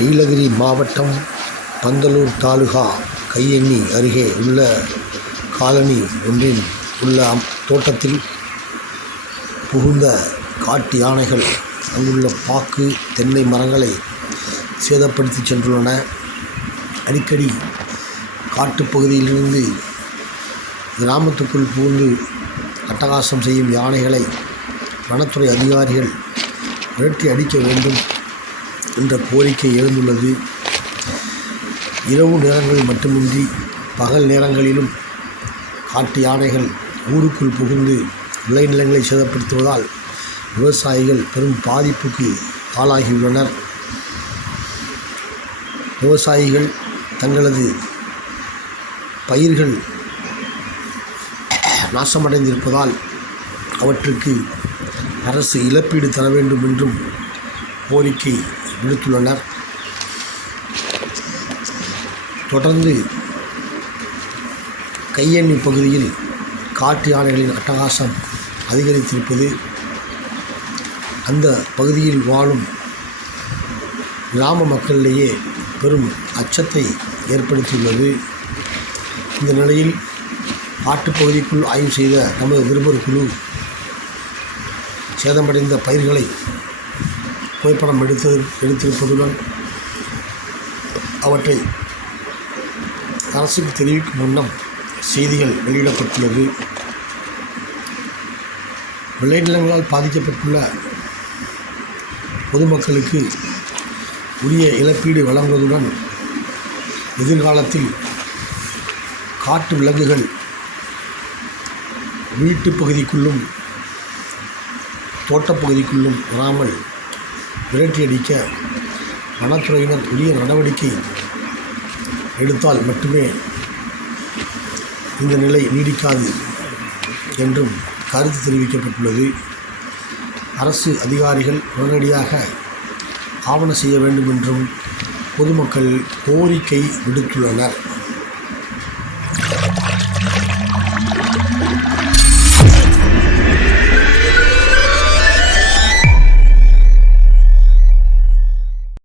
நீலகிரி மாவட்டம் பந்தலூர் தாலுகா கையெண்ணி அருகே உள்ள காலனி ஒன்றில் உள்ள அம் தோட்டத்தில் புகுந்த காட்டு யானைகள் அங்குள்ள பாக்கு தென்னை மரங்களை சேதப்படுத்தி சென்றுள்ளன. அடிக்கடி காட்டுப்பகுதியிலிருந்து கிராமத்துக்குள் புகுந்து அட்டகாசம் செய்யும் யானைகளை வனத்துறை அதிகாரிகள் விரட்டி அடிக்க வேண்டும். என்ற கோரிக்கை எழுந்துள்ளது. இரவு நேரங்களில் மட்டுமின்றி பகல் நேரங்களிலும் காட்டு யானைகள் ஊருக்குள் புகுந்து விளைநிலங்களை சேதப்படுத்துவதால் விவசாயிகள் பெரும் பாதிப்புக்கு ஆளாகியுள்ளனர். விவசாயிகள் தங்களது பயிர்கள் நாசமடைந்திருப்பதால் அவற்றுக்கு அரசு இழப்பீடு தர வேண்டும் என்றும் கோரிக்கை விடுத்துள்ளனர். தொடர்ந்து கையெண்ணி பகுதியில் காட்டு யானைகளின் அட்டகாசம் அதிகரித்திருப்பது அந்த பகுதியில் வாழும் கிராம மக்களிடையே பெரும் அச்சத்தை ஏற்படுத்தியுள்ளது. இந்த நிலையில் காட்டுப்பகுதிக்குள் ஆய்வு செய்த நமது நிருபர் குழு சேதமடைந்த பயிர்களை புகைப்படம் எடுத்து எடுத்திருப்பதுடன் அவற்றை அரசுக்கு தெரிவிக்கும் முன்னம் செய்திகள் வெளியிடப்பட்டுள்ளது. விளைநிலங்களால் பாதிக்கப்பட்டுள்ள பொதுமக்களுக்கு உரிய இழப்பீடு வழங்குவதுடன் எதிர்காலத்தில் காட்டு விலங்குகள் வீட்டு பகுதிக்குள்ளும் தோட்டப்பகுதிக்குள்ளும் வராமல் விரட்டியடிக்க வனத்துறையினர் உரிய நடவடிக்கை எடுத்தால் மட்டுமே இந்த நிலை நீடிக்காது என்றும் கருத்து தெரிவிக்கப்பட்டுள்ளது. அரசு அதிகாரிகள் உடனடியாக ஆவண செய்ய வேண்டும் என்றும் பொதுமக்கள் கோரிக்கை விடுத்துள்ளனர்.